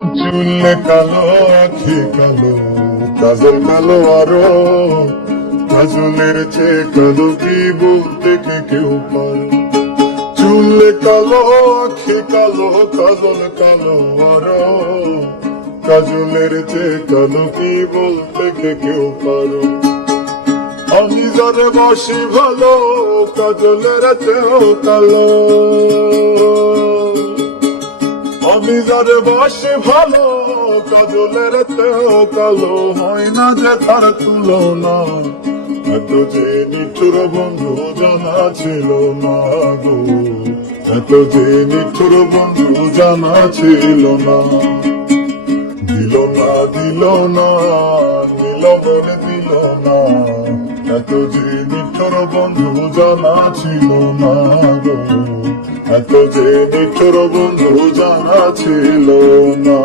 চুলে কালো, আখি কালো, কাজল কালো আরো, কাজলের চেয়ে কালো কি বলতে কি কেউ পারে? চুলে কালো, আখি কালো, কাজল কালো আরো, কাজলের চেয়ে কালো কি বলতে কি কেউ পারো? আমি যারে বাসি ভালো, কাজলের চেয়েও কালো। আমি যারে বাসি ভালো, কাজলের চেয়েও কালো, হয় না যে তার তুলনা। এত যে নিঠুর বন্ধু জানা ছিল না গো, এত যে নিঠুর বন্ধু জানা ছিল না। দিল না দিল না, নিল মনে দিল না, এত যে নিঠুর বন্ধু জানা ছিল না গো, এত যে নিঠুর বন্ধু জানা ছিল না।